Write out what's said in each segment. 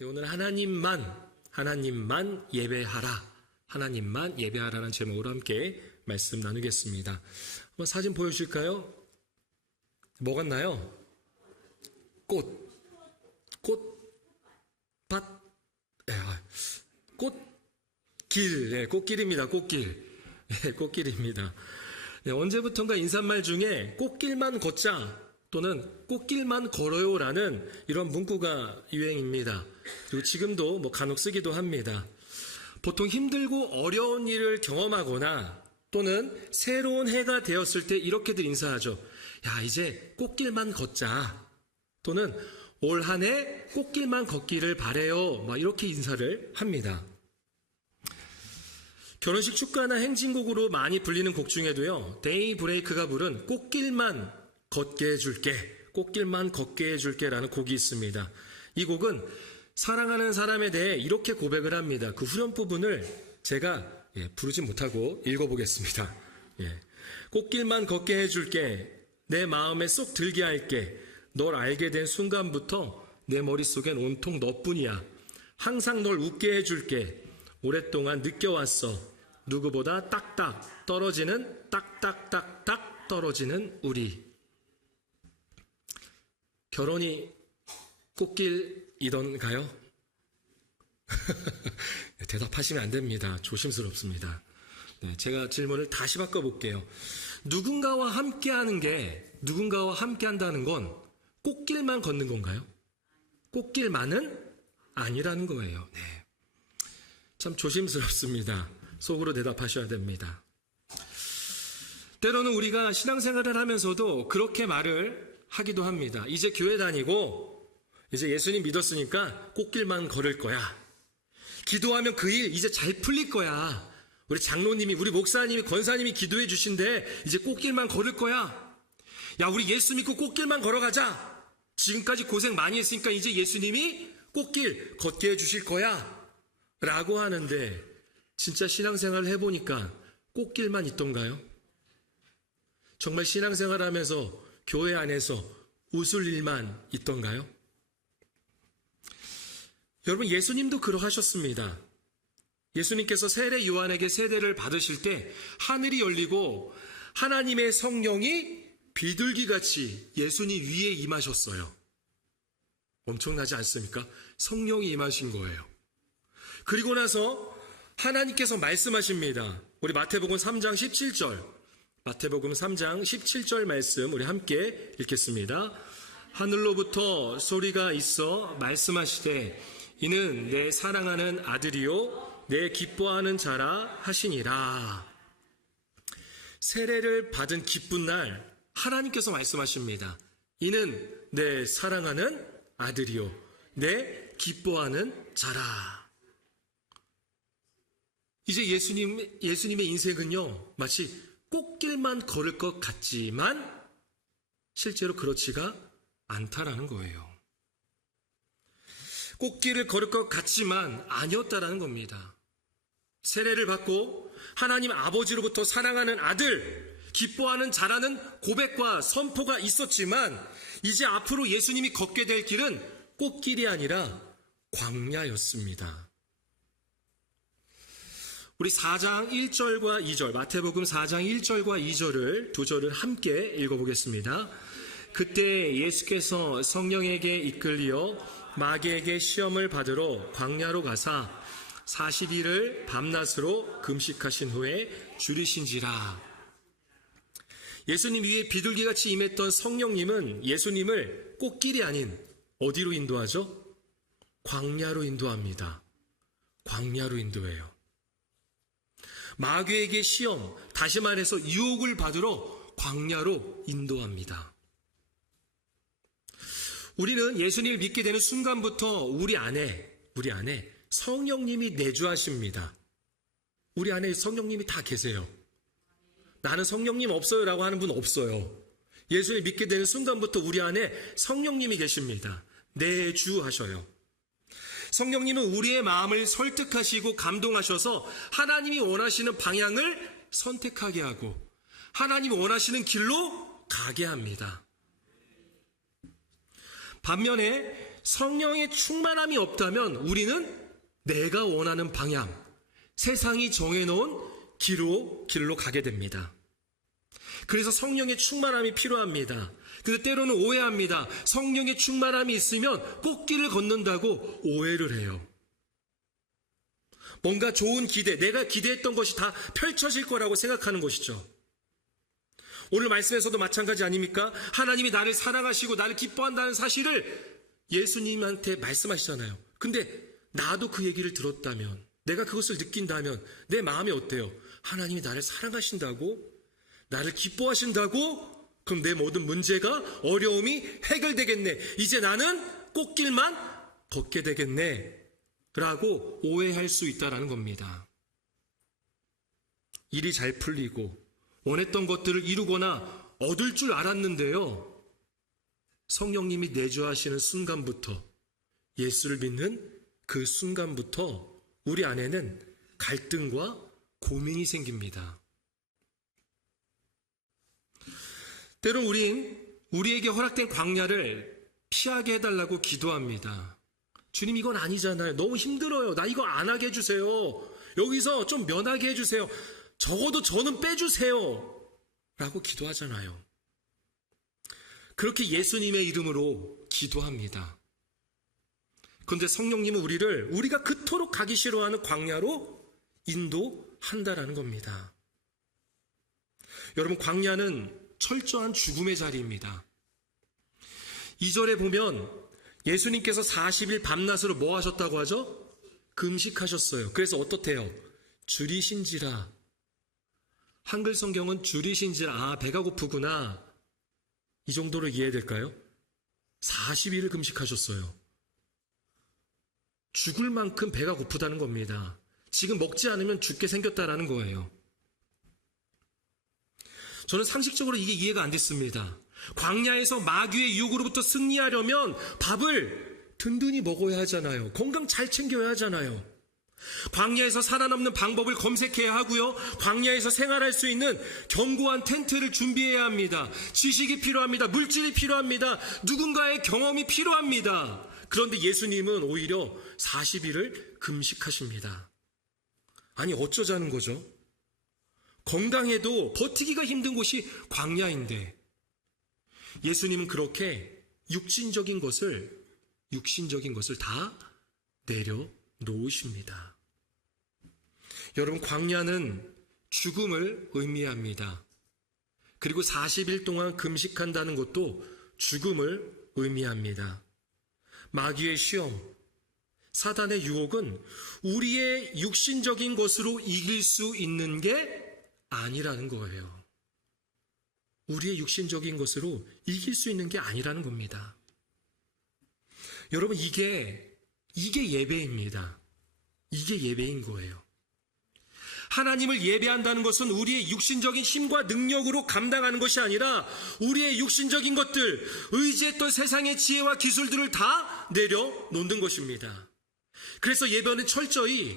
네, 오늘 하나님만 예배하라. 하나님만 예배하라는 제목으로 함께 말씀 나누겠습니다. 한번 사진 보여주실까요? 뭐 같나요? 꽃밭, 꽃길, 꽃길입니다. 꽃길입니다. 네, 언제부턴가 인사말 중에 꽃길만 걷자 또는 꽃길만 걸어요라는 이런 문구가 유행입니다. 그리고 지금도 간혹 쓰기도 합니다. 보통 힘들고 어려운 일을 경험하거나 또는 새로운 해가 되었을 때 이렇게들 인사하죠. 야, 이제 꽃길만 걷자. 또는 올 한 해 꽃길만 걷기를 바래요. 이렇게 인사를 합니다. 결혼식 축가나 행진곡으로 많이 불리는 곡 중에도요, 데이브레이크가 부른 꽃길만 걷게 해줄게, 꽃길만 걷게 해줄게라는 곡이 있습니다. 이 곡은 사랑하는 사람에 대해 이렇게 고백을 합니다. 그 후렴 부분을 제가 부르지 못하고 읽어보겠습니다. 꽃길만 걷게 해줄게, 내 마음에 쏙 들게 할게, 널 알게 된 순간부터 내 머릿속엔 온통 너뿐이야. 항상 널 웃게 해줄게, 오랫동안 느껴왔어. 누구보다 딱딱 떨어지는 딱딱딱딱 떨어지는 우리. 결혼이 꽃길이던가요? 대답하시면 안 됩니다. 조심스럽습니다. 네, 제가 질문을 다시 바꿔볼게요. 누군가와 함께하는 게, 누군가와 함께한다는 건 꽃길만 걷는 건가요? 꽃길만은 아니라는 거예요. 네. 참 조심스럽습니다. 속으로 대답하셔야 됩니다. 때로는 우리가 신앙생활을 하면서도 그렇게 말을 하기도 합니다. 이제 교회 다니고 이제 예수님 믿었으니까 꽃길만 걸을 거야. 기도하면 그 일 이제 잘 풀릴 거야. 우리 장로님이, 우리 목사님이, 권사님이 기도해 주신데 이제 꽃길만 걸을 거야. 야, 우리 예수 믿고 꽃길만 걸어가자. 지금까지 고생 많이 했으니까 이제 예수님이 꽃길 걷게 해주실 거야 라고 하는데, 진짜 신앙생활을 해보니까 꽃길만 있던가요? 정말 신앙생활 하면서 교회 안에서 웃을 일만 있던가요? 여러분, 예수님도 그러하셨습니다. 예수님께서 세례 요한에게 세례를 받으실 때 하늘이 열리고 하나님의 성령이 비둘기같이 예수님 위에 임하셨어요. 엄청나지 않습니까? 성령이 임하신 거예요. 그리고 나서 하나님께서 말씀하십니다. 우리 마태복음 3장 17절, 마태복음 3장 17절 말씀 우리 함께 읽겠습니다. 하늘로부터 소리가 있어 말씀하시되 이는 내 사랑하는 아들이요 내 기뻐하는 자라 하시니라. 세례를 받은 기쁜 날 하나님께서 말씀하십니다. 이는 내 사랑하는 아들이요 내 기뻐하는 자라. 이제 예수님의 인생은요, 마치 꽃길만 걸을 것 같지만 실제로 그렇지가 않다라는 거예요. 꽃길을 걸을 것 같지만 아니었다라는 겁니다. 세례를 받고 하나님 아버지로부터 사랑하는 아들, 기뻐하는 자라는 고백과 선포가 있었지만 이제 앞으로 예수님이 걷게 될 길은 꽃길이 아니라 광야였습니다. 우리 4장 1절과 2절, 마태복음 4장 1절과 2절을 두 절을 함께 읽어보겠습니다. 그때 예수께서 성령에게 이끌리어 마귀에게 시험을 받으러 광야로 가사 40일을 밤낮으로 금식하신 후에 줄이신지라. 예수님 위에 비둘기같이 임했던 성령님은 예수님을 꽃길이 아닌 어디로 인도하죠? 광야로 인도합니다. 광야로 인도해요. 마귀에게 시험, 다시 말해서 유혹을 받으러 광야로 인도합니다. 우리는 예수님을 믿게 되는 순간부터 우리 안에 성령님이 내주하십니다. 우리 안에 성령님이 다 계세요. 나는 성령님 없어요 라고 하는 분 없어요. 예수를 믿게 되는 순간부터 우리 안에 성령님이 계십니다. 내주하셔요. 성령님은 우리의 마음을 설득하시고 감동하셔서 하나님이 원하시는 방향을 선택하게 하고 하나님이 원하시는 길로 가게 합니다. 반면에 성령의 충만함이 없다면 우리는 내가 원하는 방향, 세상이 정해놓은 길로 가게 됩니다. 그래서 성령의 충만함이 필요합니다. 근데 때로는 오해합니다. 성령의 충만함이 있으면 꽃길을 걷는다고 오해를 해요. 뭔가 좋은 기대, 내가 기대했던 것이 다 펼쳐질 거라고 생각하는 것이죠. 오늘 말씀에서도 마찬가지 아닙니까? 하나님이 나를 사랑하시고 나를 기뻐한다는 사실을 예수님한테 말씀하시잖아요. 근데 나도 그 얘기를 들었다면, 내가 그것을 느낀다면 내 마음이 어때요? 하나님이 나를 사랑하신다고? 나를 기뻐하신다고? 그럼 내 모든 문제가, 어려움이 해결되겠네. 이제 나는 꽃길만 걷게 되겠네. 라고 오해할 수 있다는 겁니다. 일이 잘 풀리고 원했던 것들을 이루거나 얻을 줄 알았는데요. 성령님이 내주하시는 순간부터, 예수를 믿는 그 순간부터 우리 안에는 갈등과 고민이 생깁니다. 때론 우리에게 허락된 광야를 피하게 해달라고 기도합니다. 주님, 이건 아니잖아요. 너무 힘들어요. 나 이거 안 하게 해주세요. 여기서 좀 면하게 해주세요. 적어도 저는 빼주세요. 라고 기도하잖아요. 그렇게 예수님의 이름으로 기도합니다. 그런데 성령님은 우리가 그토록 가기 싫어하는 광야로 인도한다라는 겁니다. 여러분, 광야는 철저한 죽음의 자리입니다. 2절에 보면 예수님께서 40일 밤낮으로 뭐 하셨다고 하죠? 금식하셨어요. 그래서 어떻대요? 줄이신지라. 한글 성경은 줄이신지라. 배가 고프구나. 이 정도로 이해될까요? 40일을 금식하셨어요. 죽을 만큼 배가 고프다는 겁니다. 지금 먹지 않으면 죽게 생겼다라는 거예요. 저는 상식적으로 이게 이해가 안 됐습니다. 광야에서 마귀의 유혹으로부터 승리하려면 밥을 든든히 먹어야 하잖아요. 건강 잘 챙겨야 하잖아요. 광야에서 살아남는 방법을 검색해야 하고요. 광야에서 생활할 수 있는 견고한 텐트를 준비해야 합니다. 지식이 필요합니다. 물질이 필요합니다. 누군가의 경험이 필요합니다. 그런데 예수님은 오히려 40일을 금식하십니다. 아니, 어쩌자는 거죠? 건강해도 버티기가 힘든 곳이 광야인데 예수님은 그렇게 육신적인 것을 다 내려놓으십니다. 여러분, 광야는 죽음을 의미합니다. 그리고 40일 동안 금식한다는 것도 죽음을 의미합니다. 마귀의 시험, 사단의 유혹은 우리의 육신적인 것으로 이길 수 있는 게 아니라는 거예요. 우리의 육신적인 것으로 이길 수 있는 게 아니라는 겁니다. 여러분, 이게 예배입니다. 이게 예배인 거예요. 하나님을 예배한다는 것은 우리의 육신적인 힘과 능력으로 감당하는 것이 아니라 우리의 육신적인 것들, 의지했던 세상의 지혜와 기술들을 다 내려놓는 것입니다. 그래서 예배는 철저히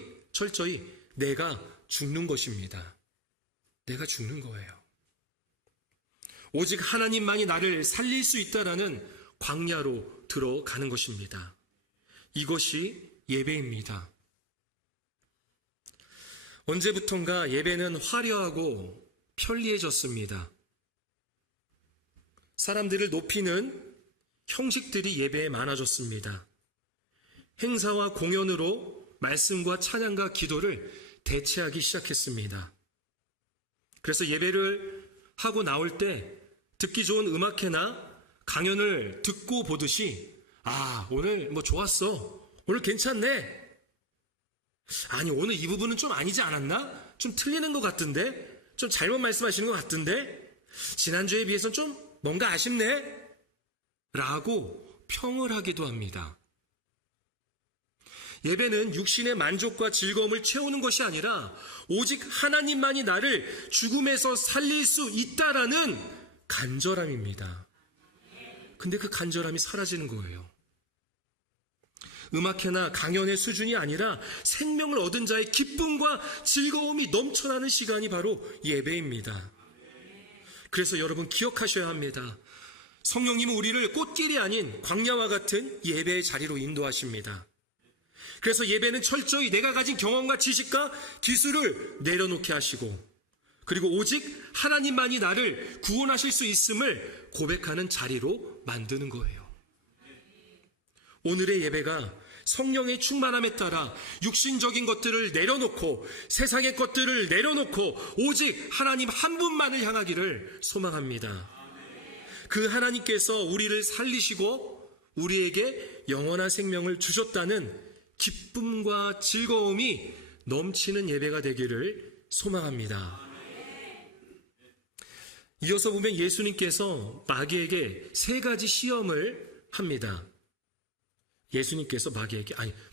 내가 죽는 것입니다. 내가 죽는 거예요. 오직 하나님만이 나를 살릴 수 있다라는 광야로 들어가는 것입니다. 이것이 예배입니다. 언제부턴가 예배는 화려하고 편리해졌습니다. 사람들을 높이는 형식들이 예배에 많아졌습니다. 행사와 공연으로 말씀과 찬양과 기도를 대체하기 시작했습니다. 그래서 예배를 하고 나올 때 듣기 좋은 음악회나 강연을 듣고 보듯이 오늘 좋았어. 오늘 괜찮네. 아니, 오늘 이 부분은 좀 아니지 않았나? 좀 틀리는 것 같은데? 좀 잘못 말씀하시는 것 같은데? 지난주에 비해서는 좀 뭔가 아쉽네? 라고 평을 하기도 합니다. 예배는 육신의 만족과 즐거움을 채우는 것이 아니라 오직 하나님만이 나를 죽음에서 살릴 수 있다라는 간절함입니다. 근데 그 간절함이 사라지는 거예요. 음악회나 강연의 수준이 아니라 생명을 얻은 자의 기쁨과 즐거움이 넘쳐나는 시간이 바로 예배입니다. 그래서 여러분, 기억하셔야 합니다. 성령님은 우리를 꽃길이 아닌 광야와 같은 예배의 자리로 인도하십니다. 그래서 예배는 철저히 내가 가진 경험과 지식과 기술을 내려놓게 하시고, 그리고 오직 하나님만이 나를 구원하실 수 있음을 고백하는 자리로 만드는 거예요. 오늘의 예배가 성령의 충만함에 따라 육신적인 것들을 내려놓고 세상의 것들을 내려놓고 오직 하나님 한 분만을 향하기를 소망합니다. 그 하나님께서 우리를 살리시고 우리에게 영원한 생명을 주셨다는 기쁨과 즐거움이 넘치는 예배가 되기를 소망합니다. 이어서 보면 예수님께서 마귀에게 세 가지 시험을 합니다.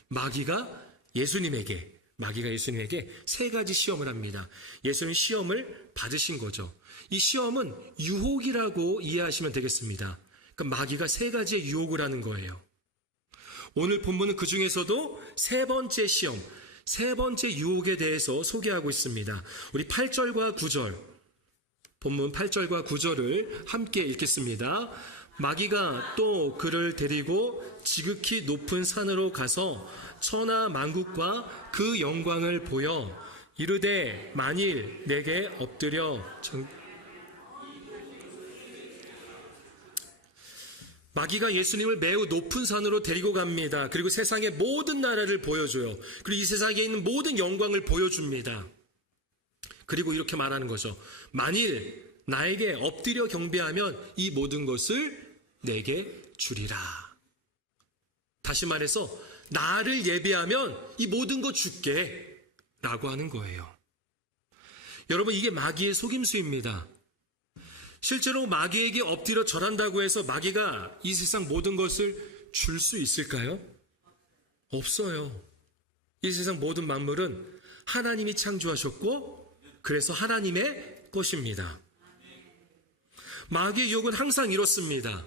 마귀가 예수님에게 세 가지 시험을 합니다. 예수님 시험을 받으신 거죠. 이 시험은 유혹이라고 이해하시면 되겠습니다. 그러니까 마귀가 세 가지의 유혹을 하는 거예요. 오늘 본문은 그 중에서도 세 번째 시험, 세 번째 유혹에 대해서 소개하고 있습니다. 우리 8절과 9절, 본문 8절과 9절을 함께 읽겠습니다. 마귀가 또 그를 데리고 지극히 높은 산으로 가서 천하 만국과 그 영광을 보여 이르되 만일 내게 엎드려 마귀가 예수님을 매우 높은 산으로 데리고 갑니다. 그리고 세상의 모든 나라를 보여줘요. 그리고 이 세상에 있는 모든 영광을 보여줍니다. 그리고 이렇게 말하는 거죠. 만일 나에게 엎드려 경배하면 이 모든 것을 내게 주리라. 다시 말해서 나를 예배하면 이 모든 것 줄게 라고 하는 거예요. 여러분, 이게 마귀의 속임수입니다. 실제로 마귀에게 엎드려 절한다고 해서 마귀가 이 세상 모든 것을 줄 수 있을까요? 없어요. 이 세상 모든 만물은 하나님이 창조하셨고 그래서 하나님의 것입니다. 마귀의 유혹은 항상 이렇습니다.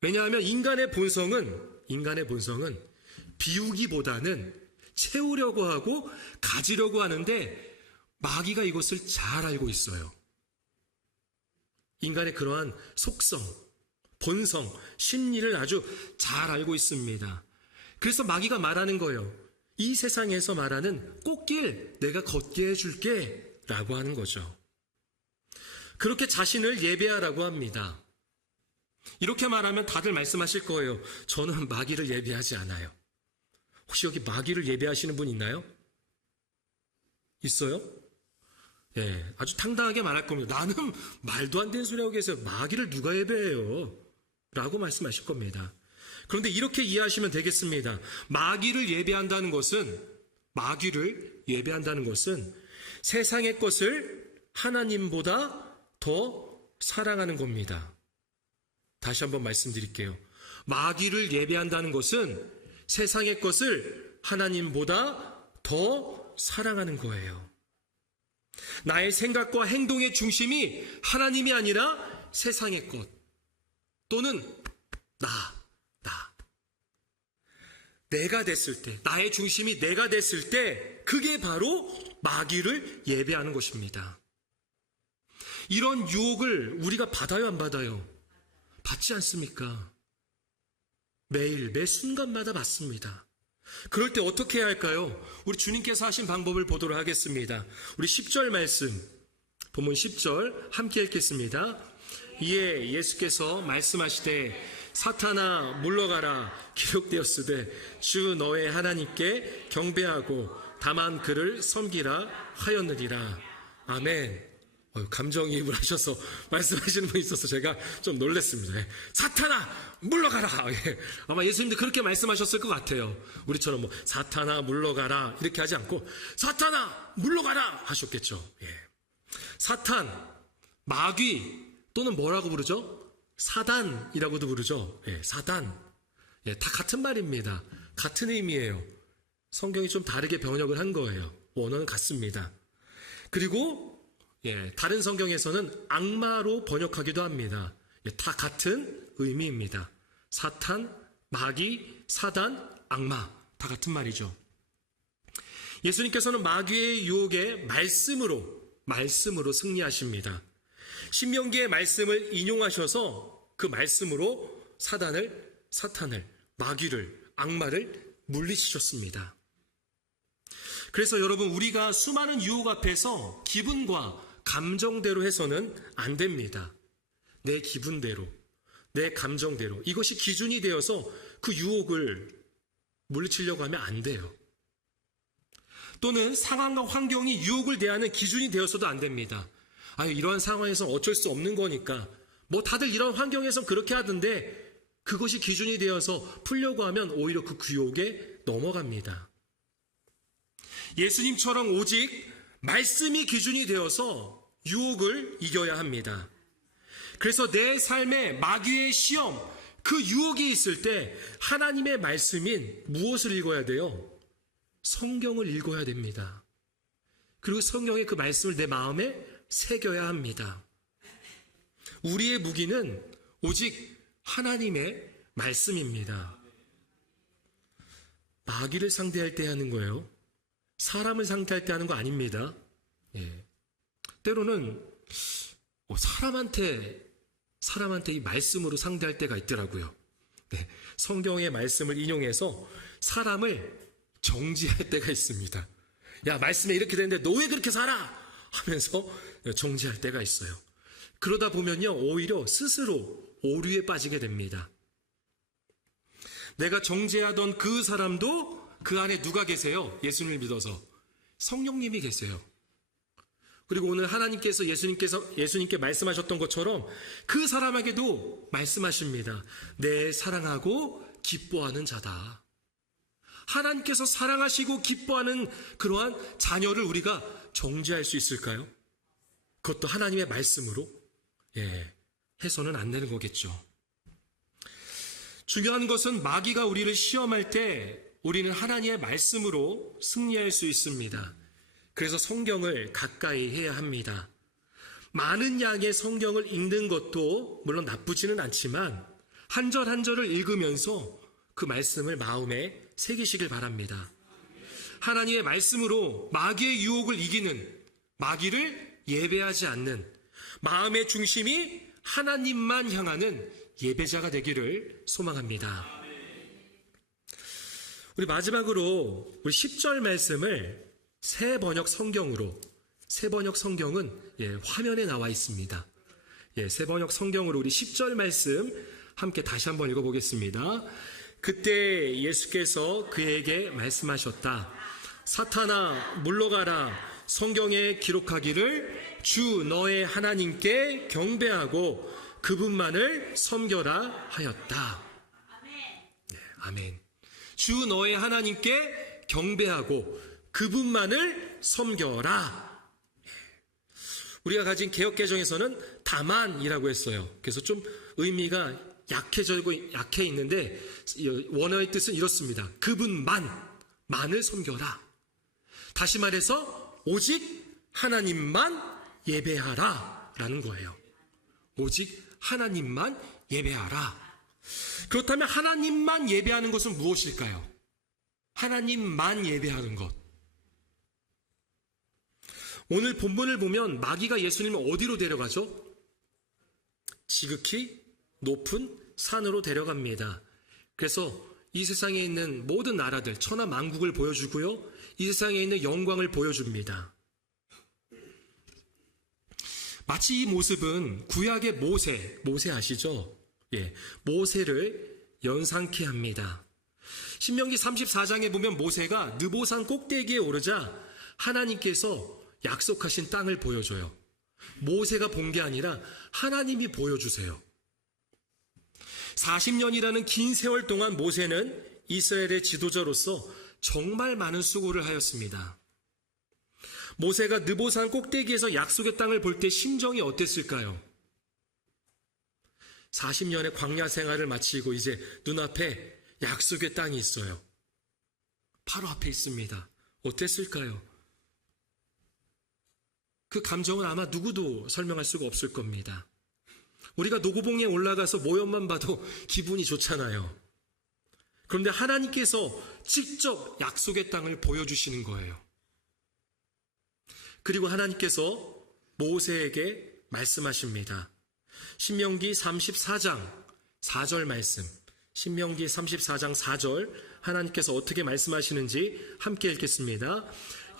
왜냐하면 인간의 본성은 비우기보다는 채우려고 하고 가지려고 하는데 마귀가 이것을 잘 알고 있어요. 인간의 그러한 속성, 본성, 심리를 아주 잘 알고 있습니다. 그래서 마귀가 말하는 거예요. 이 세상에서 말하는 꽃길 내가 걷게 해줄게 라고 하는 거죠. 그렇게 자신을 예배하라고 합니다. 이렇게 말하면 다들 말씀하실 거예요. 저는 마귀를 예배하지 않아요. 혹시 여기 마귀를 예배하시는 분 있나요? 있어요? 예, 아주 당당하게 말할 겁니다. 나는 말도 안 되는 소리 하고 계세요. 마귀를 누가 예배해요? 라고 말씀하실 겁니다. 그런데 이렇게 이해하시면 되겠습니다. 마귀를 예배한다는 것은 세상의 것을 하나님보다 더 사랑하는 겁니다. 다시 한번 말씀드릴게요. 마귀를 예배한다는 것은 세상의 것을 하나님보다 더 사랑하는 거예요. 나의 생각과 행동의 중심이 하나님이 아니라 세상의 것 또는 내가 됐을 때, 나의 중심이 내가 됐을 때 그게 바로 마귀를 예배하는 것입니다. 이런 유혹을 우리가 받아요, 안 받아요? 받지 않습니까? 매일 매 순간마다 받습니다. 그럴 때 어떻게 해야 할까요? 우리 주님께서 하신 방법을 보도록 하겠습니다. 우리 10절 말씀, 본문 10절 함께 읽겠습니다. 이에 예수께서 말씀하시되 사탄아 물러가라 기록되었으되 주 너의 하나님께 경배하고 다만 그를 섬기라 하였느니라. 아멘. 감정이입을 하셔서 말씀하시는 분이 있어서 제가 좀 놀랐습니다. 사탄아 물러가라. 아마 예수님도 그렇게 말씀하셨을 것 같아요. 우리처럼 뭐 사탄아 물러가라 이렇게 하지 않고 사탄아 물러가라 하셨겠죠. 사탄, 마귀 또는 뭐라고 부르죠? 사단이라고도 부르죠. 사단. 다 같은 말입니다. 같은 의미예요. 성경이 좀 다르게 번역을 한 거예요. 원어는 같습니다. 그리고 다른 성경에서는 악마로 번역하기도 합니다. 다 같은 의미입니다. 사탄, 마귀, 사단, 악마 다 같은 말이죠. 예수님께서는 마귀의 유혹에 말씀으로 승리하십니다. 신명기의 말씀을 인용하셔서 그 말씀으로 사탄을, 마귀를, 악마를 물리치셨습니다. 그래서 여러분, 우리가 수많은 유혹 앞에서 기분과 감정대로 해서는 안 됩니다. 내 기분대로, 내 감정대로, 이것이 기준이 되어서 그 유혹을 물리치려고 하면 안 돼요. 또는 상황과 환경이 유혹을 대하는 기준이 되어서도 안 됩니다. 이러한 상황에서 어쩔 수 없는 거니까, 다들 이런 환경에서 그렇게 하던데 그것이 기준이 되어서 풀려고 하면 오히려 그 유혹에 넘어갑니다. 예수님처럼 오직 말씀이 기준이 되어서 유혹을 이겨야 합니다. 그래서 내 삶에 마귀의 시험, 그 유혹이 있을 때 하나님의 말씀인 무엇을 읽어야 돼요? 성경을 읽어야 됩니다. 그리고 성경의 그 말씀을 내 마음에 새겨야 합니다. 우리의 무기는 오직 하나님의 말씀입니다. 마귀를 상대할 때 하는 거예요. 사람을 상대할 때 하는 거 아닙니다. 때로는 사람한테 이 말씀으로 상대할 때가 있더라고요. 성경의 말씀을 인용해서 사람을 정지할 때가 있습니다. 야, 말씀에 이렇게 되는데 너 왜 그렇게 살아? 하면서 정지할 때가 있어요. 그러다 보면요, 오히려 스스로 오류에 빠지게 됩니다. 내가 정죄하던 그 사람도 그 안에 누가 계세요? 예수님을 믿어서 성령님이 계세요. 그리고 오늘 하나님께서 예수님께 말씀하셨던 것처럼 그 사람에게도 말씀하십니다. 내 사랑하고 기뻐하는 자다. 하나님께서 사랑하시고 기뻐하는 그러한 자녀를 우리가 정죄할 수 있을까요? 그것도 하나님의 말씀으로 해서는 안 되는 거겠죠. 중요한 것은 마귀가 우리를 시험할 때 우리는 하나님의 말씀으로 승리할 수 있습니다. 그래서 성경을 가까이 해야 합니다. 많은 양의 성경을 읽는 것도 물론 나쁘지는 않지만 한 절 한 절을 읽으면서 그 말씀을 마음에 새기시길 바랍니다. 하나님의 말씀으로 마귀의 유혹을 이기는, 마귀를 예배하지 않는, 마음의 중심이 하나님만 향하는 예배자가 되기를 소망합니다. 우리 마지막으로 우리 10절 말씀을 새 번역 성경은 화면에 나와 있습니다. 새 번역 성경으로 우리 10절 말씀 함께 다시 한번 읽어보겠습니다. 그때 예수께서 그에게 말씀하셨다. 사탄아, 물러가라. 성경에 기록하기를 주 너의 하나님께 경배하고 그분만을 섬겨라 하였다. 아멘. 주 너의 하나님께 경배하고 그분만을 섬겨라. 우리가 가진 개역개정에서는 다만이라고 했어요. 그래서 좀 의미가 약해 있는데 원어의 뜻은 이렇습니다. 그분만을 섬겨라. 다시 말해서 오직 하나님만 예배하라 라는 거예요. 오직 하나님만 예배하라. 그렇다면 하나님만 예배하는 것은 무엇일까요? 하나님만 예배하는 것. 오늘 본문을 보면 마귀가 예수님을 어디로 데려가죠? 지극히 높은 산으로 데려갑니다. 그래서 이 세상에 있는 모든 나라들, 천하 만국을 보여주고요. 이 세상에 있는 영광을 보여줍니다. 마치 이 모습은 구약의 모세 아시죠? 모세를 연상케 합니다. 신명기 34장에 보면 모세가 느보산 꼭대기에 오르자 하나님께서 약속하신 땅을 보여줘요. 모세가 본 게 아니라 하나님이 보여주세요. 40년이라는 긴 세월 동안 모세는 이스라엘의 지도자로서 정말 많은 수고를 하였습니다. 모세가 느보산 꼭대기에서 약속의 땅을 볼 때 심정이 어땠을까요? 40년의 광야 생활을 마치고 이제 눈앞에 약속의 땅이 있어요. 바로 앞에 있습니다. 어땠을까요? 그 감정은 아마 누구도 설명할 수가 없을 겁니다. 우리가 노고봉에 올라가서 모형만 봐도 기분이 좋잖아요. 그런데 하나님께서 직접 약속의 땅을 보여주시는 거예요. 그리고 하나님께서 모세에게 말씀하십니다. 신명기 34장 4절 말씀, 신명기 34장 4절 하나님께서 어떻게 말씀하시는지 함께 읽겠습니다.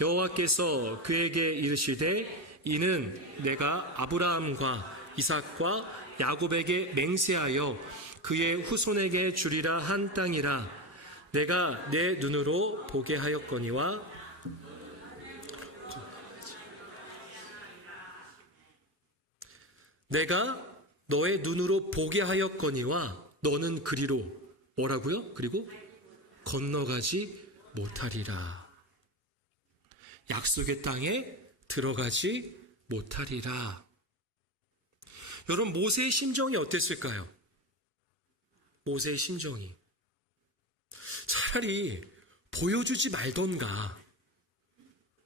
여호와께서 그에게 이르시되 이는 내가 아브라함과 이삭과 야곱에게 맹세하여 그의 후손에게 주리라 한 땅이라. 내가 내 눈으로 보게 하였거니와 내가 너의 눈으로 보게 하였거니와 너는 그리로 뭐라고요? 그리고 건너가지 못하리라. 약속의 땅에 들어가지 못하리라. 여러분, 모세의 심정이 어땠을까요? 모세의 심정이 차라리 보여주지 말던가.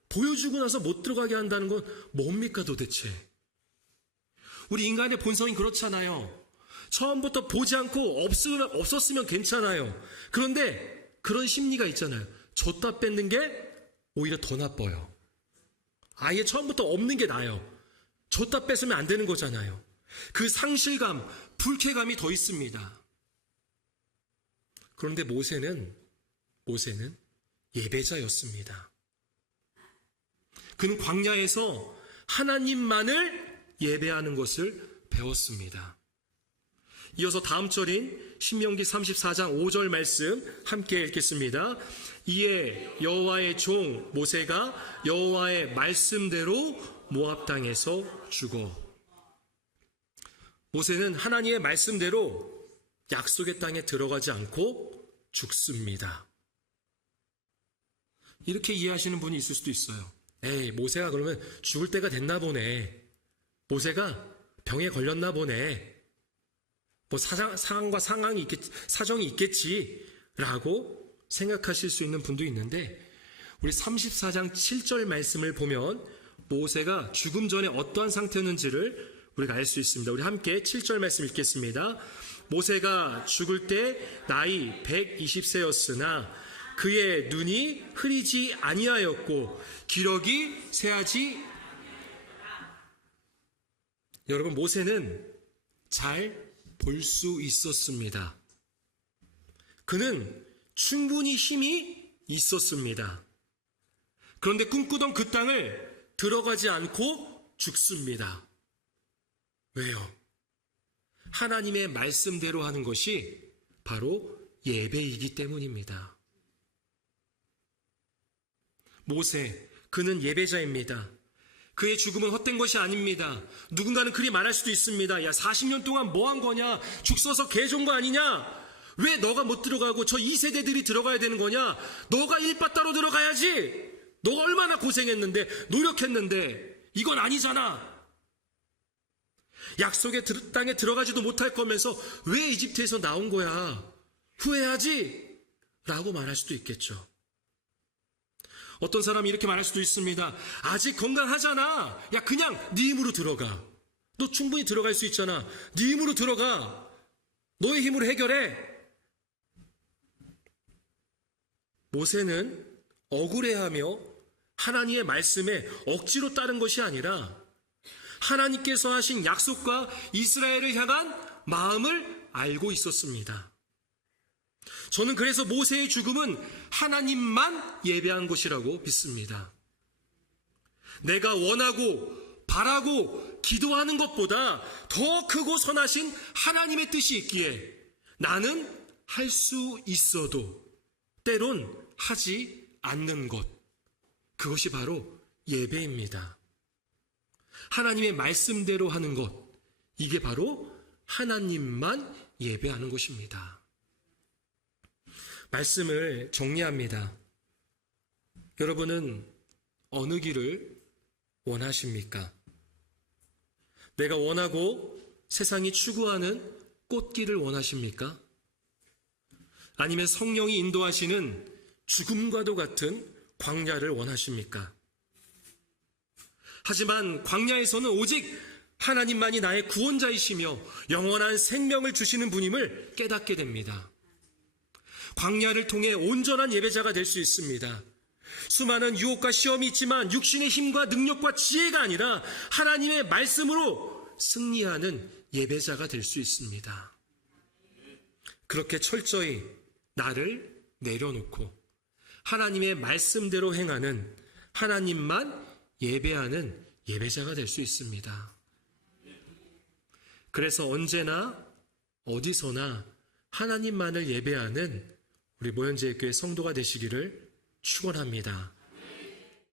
보여주고 나서 못 들어가게 한다는 건 뭡니까 도대체? 우리 인간의 본성이 그렇잖아요. 처음부터 보지 않고 없었으면 괜찮아요. 그런데 그런 심리가 있잖아요. 줬다 뺏는 게 오히려 더 나빠요. 아예 처음부터 없는 게 나아요. 줬다 뺏으면 안 되는 거잖아요. 그 상실감, 불쾌감이 더 있습니다. 그런데 모세는 예배자였습니다. 그는 광야에서 하나님만을 예배하는 것을 배웠습니다. 이어서 다음 절인 신명기 34장 5절 말씀 함께 읽겠습니다. 이에 여호와의 종 모세가 여호와의 말씀대로 모압 땅에서 죽어. 모세는 하나님의 말씀대로 약속의 땅에 들어가지 않고 죽습니다. 이렇게 이해하시는 분이 있을 수도 있어요. 에이, 모세가 그러면 죽을 때가 됐나 보네. 모세가 병에 걸렸나 보네. 뭐 상황과 사정이 있겠지라고 생각하실 수 있는 분도 있는데, 우리 34장 7절 말씀을 보면 모세가 죽음 전에 어떠한 상태였는지를 우리가 알 수 있습니다. 우리 함께 7절 말씀 읽겠습니다. 모세가 죽을 때 나이 120세였으나 그의 눈이 흐리지 아니하였고 기력이 쇠하지. 여러분, 모세는 잘 볼 수 있었습니다. 그는 충분히 힘이 있었습니다. 그런데 꿈꾸던 그 땅을 들어가지 않고 죽습니다. 왜요? 하나님의 말씀대로 하는 것이 바로 예배이기 때문입니다. 모세, 그는 예배자입니다. 그의 죽음은 헛된 것이 아닙니다. 누군가는 그리 말할 수도 있습니다. 야, 40년 동안 뭐 한 거냐? 죽 써서 개 좋은 거 아니냐? 왜 너가 못 들어가고 저 2세대들이 들어가야 되는 거냐? 너가 일바따로 들어가야지. 너가 얼마나 고생했는데, 노력했는데. 이건 아니잖아. 약속의 땅에 들어가지도 못할 거면서 왜 이집트에서 나온 거야? 후회하지? 라고 말할 수도 있겠죠. 어떤 사람이 이렇게 말할 수도 있습니다. 아직 건강하잖아. 야, 그냥 네 힘으로 들어가. 너 충분히 들어갈 수 있잖아. 네 힘으로 들어가. 너의 힘으로 해결해. 모세는 억울해하며 하나님의 말씀에 억지로 따른 것이 아니라 하나님께서 하신 약속과 이스라엘을 향한 마음을 알고 있었습니다. 저는 그래서 모세의 죽음은 하나님만 예배한 것이라고 믿습니다. 내가 원하고 바라고 기도하는 것보다 더 크고 선하신 하나님의 뜻이 있기에 나는 할 수 있어도 때론 하지 않는 것, 그것이 바로 예배입니다. 하나님의 말씀대로 하는 것, 이게 바로 하나님만 예배하는 것입니다. 말씀을 정리합니다. 여러분은 어느 길을 원하십니까? 내가 원하고 세상이 추구하는 꽃길을 원하십니까? 아니면 성령이 인도하시는 죽음과도 같은 광야를 원하십니까? 하지만 광야에서는 오직 하나님만이 나의 구원자이시며 영원한 생명을 주시는 분임을 깨닫게 됩니다. 광야를 통해 온전한 예배자가 될 수 있습니다. 수많은 유혹과 시험이 있지만 육신의 힘과 능력과 지혜가 아니라 하나님의 말씀으로 승리하는 예배자가 될 수 있습니다. 그렇게 철저히 나를 내려놓고 하나님의 말씀대로 행하는, 하나님만 예배하는 예배자가 될 수 있습니다. 그래서 언제나 어디서나 하나님만을 예배하는 우리 모현제일교회 성도가 되시기를 축원합니다.